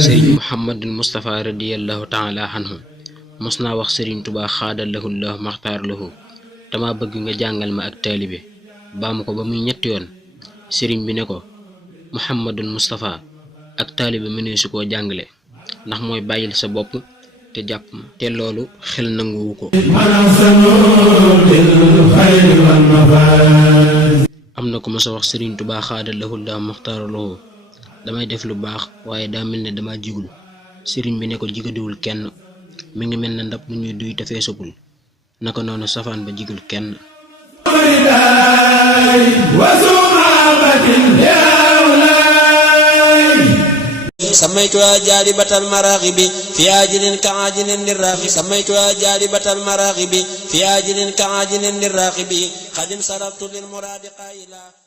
sëriñ Muhammadul Mustafa radiyallahu taala anhu mos naa wax sëriñ Tuubaa xaadallahu llahu maxtaar lahu dama bëgg nga jàngal ma ak taalibe baamu ko ba muy ñetti yoon sëriñ bi ne ko Muhammadul Mustafa ak taalibe mëneesu koo jàngale ndax mooy bàyyil sa bopp te jàpp ma te loolu xel nanguwu ko. am na ko ma sa wax sëriñ Tuubaa xaadallahu llahu maxtaar lahu damay def lu baax waaye daa mel ne dama jigul sëriñ bi ne ko jigadiwul kenn mi ngi mel ne ndab lu ñuy duy te feesagul naka noonu safaan ba jigul kenn. سميتها جالبة المراغب في آجل كعاجل للراغب سميتها جالبة المراغب في آجل كعاجل للراغب قد انصرفت للمراد قائلا